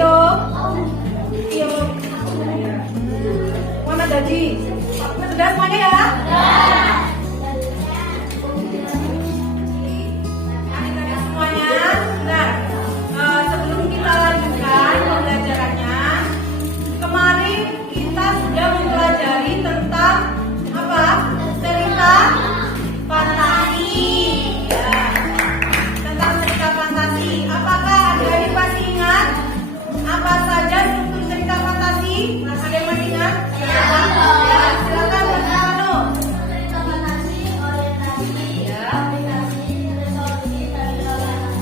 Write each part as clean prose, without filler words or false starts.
Tio. Mana gaji? Sudah semuanya ya? Adik-adik semuanya. Nah, sebelum kita lanjutkan pembelajarannya, kemarin kita sudah mempelajari tentang apa? Cerita fantasi. Ya. Tentang cerita fantasi. Apakah adik-adik masih ingat apa saja struktur cerita fantasi? Ada yang masih ingat? Ya, silakan Mas Rano. Cerita fantasi, orientasi, aplikasi, resolusi, dan lain-lain.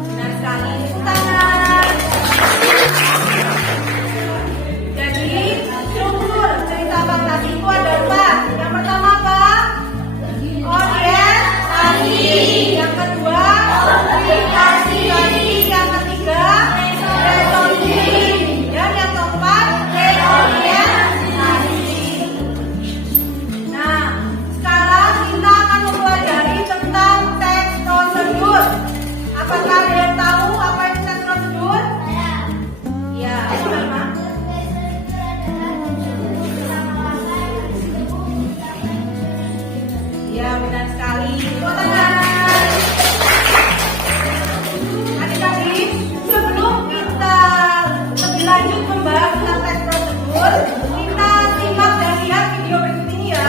Benar sekali. Tepuk tangan. Jadi, struktur cerita fantasi itu ada 4. Yang pertama apa? Orientasi. Yang kedua, aplikasi. Yang ketiga, resolusi. Dan yang keempat, reorientasi. Nah, sekarang kita akan mempelajari tentang teks prosedur. Apakah ada yang tahu apa itu teks prosedur? Ya, apa nama? Ya, benar sekali. Tepuk tangan. Adik-adik, sebelum kita lebih lanjut membahas tentang teks prosedur, kita simak dan lihat video berikut ini ya.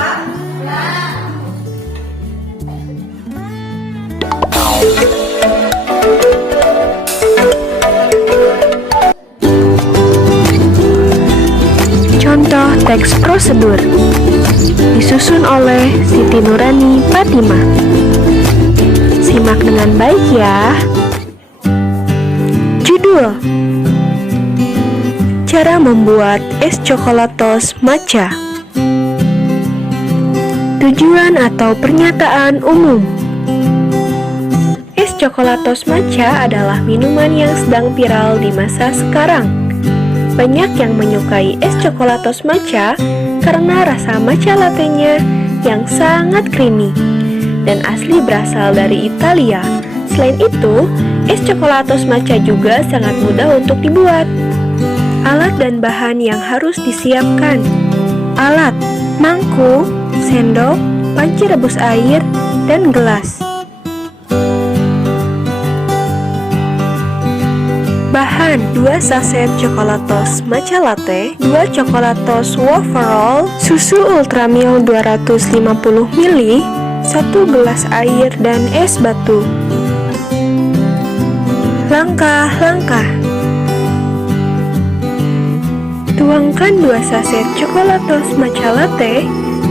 Contoh teks prosedur disusun oleh Siti Nurani Fatima. Simak dengan baik ya. Judul: Cara membuat es coklatos matcha. Tujuan atau pernyataan umum. Es coklatos matcha adalah minuman yang sedang viral di masa sekarang. Banyak yang menyukai es coklatos matcha karena rasa matcha latte-nya yang sangat creamy dan asli berasal dari Italia. Selain itu, es coklatos matcha juga sangat mudah untuk dibuat. Alat dan bahan yang harus disiapkan. Alat: mangkuk, sendok, panci rebus air, dan gelas. Bahan: 2 saset coklatos matcha latte, 2 coklatos waffle, susu ultramilk 250 ml, 1 gelas air, dan es batu. Langkah-langkah: tuangkan 2 saset coklatos matcha latte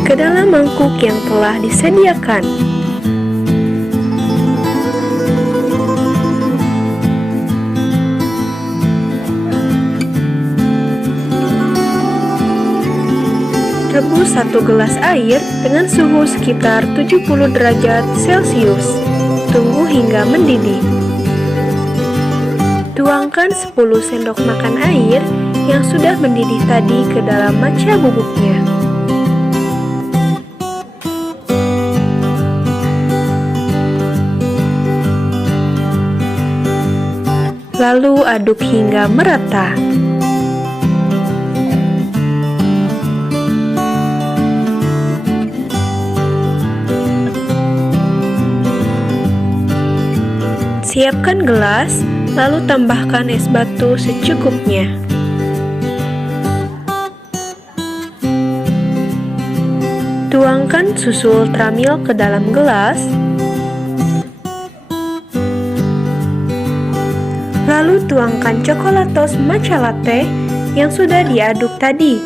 ke dalam mangkuk yang telah disediakan. Rebus 1 gelas air dengan suhu sekitar 70 derajat Celcius. Tunggu hingga mendidih. Tuangkan 10 sendok makan air yang sudah mendidih tadi ke dalam matcha bubuknya. Lalu aduk hingga merata. Siapkan gelas, lalu tambahkan es batu secukupnya. Tuangkan susu ultramilk ke dalam gelas, lalu tuangkan coklatos matcha latte yang sudah diaduk tadi.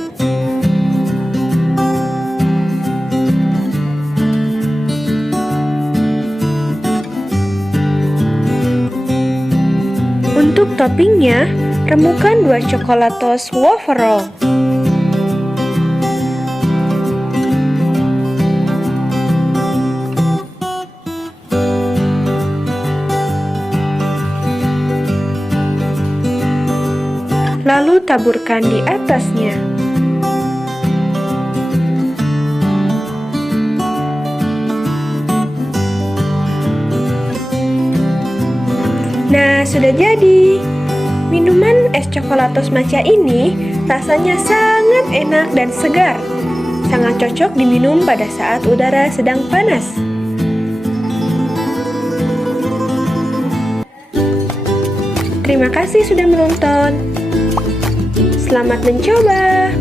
Untuk toppingnya, remukan 2 coklatos waffle. Lalu taburkan di atasnya. Nah, sudah jadi. Minuman es coklat Cokolatos Matcha ini rasanya sangat enak dan segar. Sangat cocok diminum pada saat udara sedang panas. Terima kasih sudah menonton. Selamat mencoba.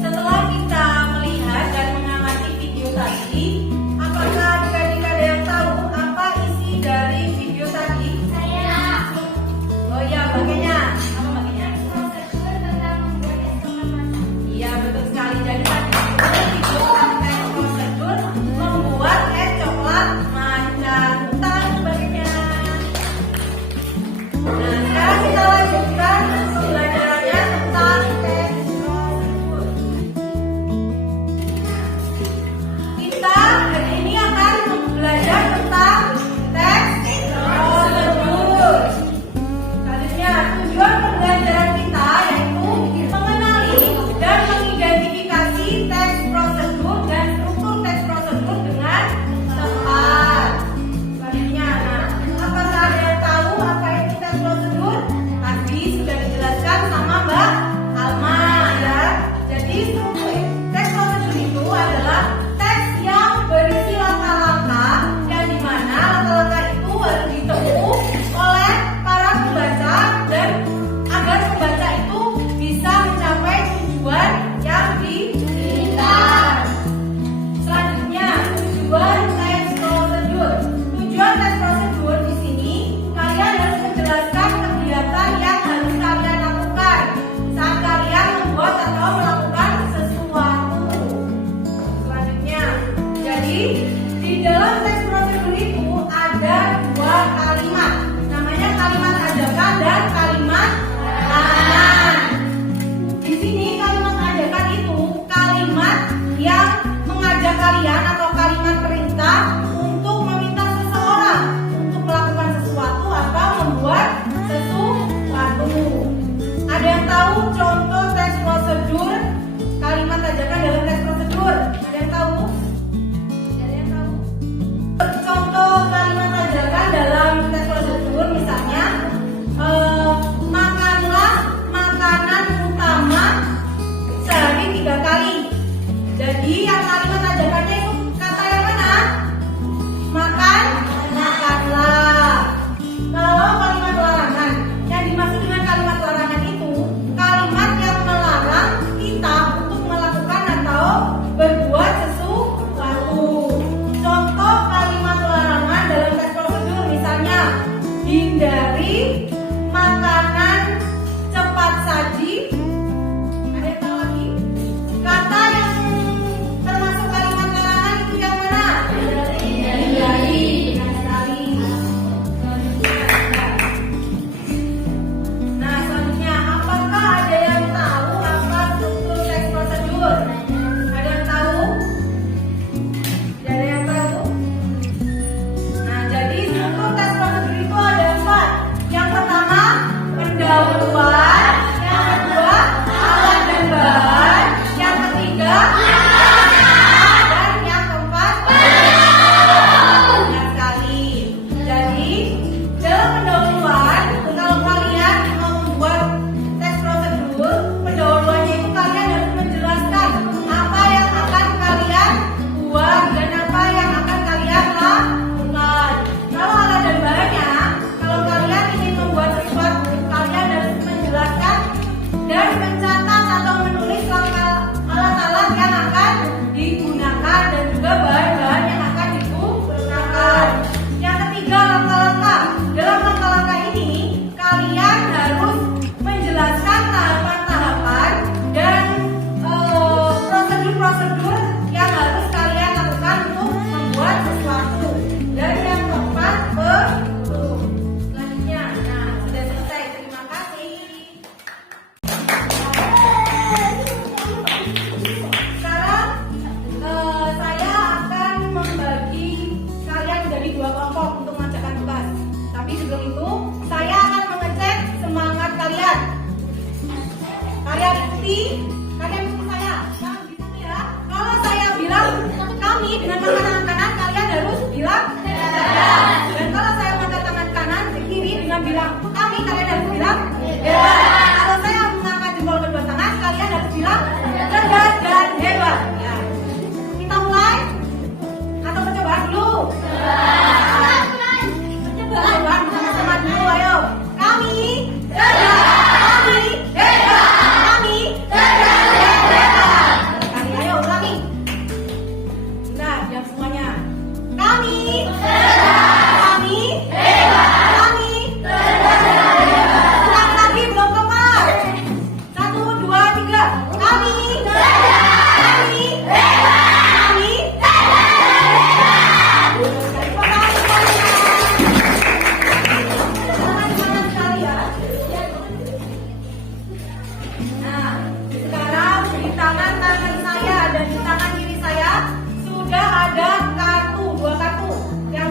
Setelah kita melihat dan mengamati video tadi, apakah adik-adik ada yang tahu apa isi dari video tadi? Oh iya, bagiannya. Apa bagiannya? Iya, betul sekali. Jadi tadi itu video prosedur membuat es coklat matcha. Tentang sebagainya. Nah, sekarang kita lanjutkan pembelajarannya tentang tes prosedur. Kita hari ini akan belajar tentang tes prosedur. Selanjutnya, tujuan pembelajaran kita yaitu mengenali dan mengidentifikasi tes prosedur dan struktur tes prosedur dengan tepat. Selanjutnya, apakah ada yang tahu apa itu tes prosedur? Tadi sudah dijelaskan sama Mbak Alma ya. Jadi struktur tes prosedur itu adalah tes yang berisi langkah-langkah yang dimana langkah-langkah itu harus ditempuh oleh para pembaca dan agar pembaca itu bisa mencapai tujuan yang diinginkan. Selanjutnya, tujuan tes prosedur. Tujuan tes prosedur di sini kalian harus menjelaskan kegiatan yang harus kalian lakukan saat kalian membuat atau melakukan sesuatu. Selanjutnya, jadi di dalam tes prosedur itu ada dua kalimat, namanya kalimat ajakan dan kalimat larangan. Di sini kalimat ajakan itu kalimat yang mengajak kalian atau kalimat perintah untuk meminta seseorang untuk melakukan sesuatu atau membuat sesuatu. Ada yang tahu contoh tes prosedur kalimat ajakan dalam tes prosedur? Ada yang tahu? Ada yang tahu? Contoh kalimat ajakan dalam tes prosedur misalnya makanlah makanan utama sehari 3 kali. Jadi yang kalimat ajakannya itu kata yang mana? Makan, makanlah. Kalau kalimat larangan, yang dimaksud dengan kalimat larangan itu kalimat yang melarang kita untuk melakukan atau berbuat sesuatu. Contoh kalimat larangan dalam tes prosedur misalnya hindari makanan cepat saji. Ada yang tahu lagi? Kata yang termasuk kalimat larangan itu yang mana? Hindari. Benar sekali. Nah, selanjutnya, apakah ada yang tahu apa struktur tes prosedur? Ada yang tahu? Tidak ada yang tahu? Nah, jadi struktur tes prosedur itu ada 4. Yang pertama, pendahuluan. Yang kedua, alat dan bahan. Yang ketiga, dan yang keempat, benar sekali. Jadi, dalam pendahuluan, kalau kalian mau membuat tes prosedur, pendahuluannya itu kalian harus menjelaskan apa yang akan kalian buat dan apa yang akan kalian lakukan. Kalau alat dan bahannya, kalau kalian ingin membuat sesuatu, kalian harus menjelaskan dan mencatat atau menulis alat-alat yang akan digunakan dan juga bahan-bahan yang akan digunakan. Yang ketiga, langkah-langkah. Dalam langkah-langkah ini, kalian harus menjelaskan tahapan-tahapan dan prosedur-prosedur yang harus kalian lakukan untuk membuat sesuatu. Dan yang keempat, betul. Selanjutnya, nah sudah selesai. Terima kasih. Sekarang saya akan membagi kalian menjadi 2 kelompok untuk mengerjakan tugas. Tapi sebelum itu, saya akan mengecek semangat kalian. Kalian ikuti saya. Jangan gitu ya. Kalau saya bilang kami dengan makanan-makanan, Kami. Kami. Ulang lagi belum kelar. 1, 2, 3. Kami. Kami. Kami. Terima kasih kalian. Semangat sekali ya. Nah, sekarang di tangan kanan saya dan di tangan kiri saya sudah ada kartu, 2 kartu. Yang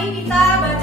mari kita baca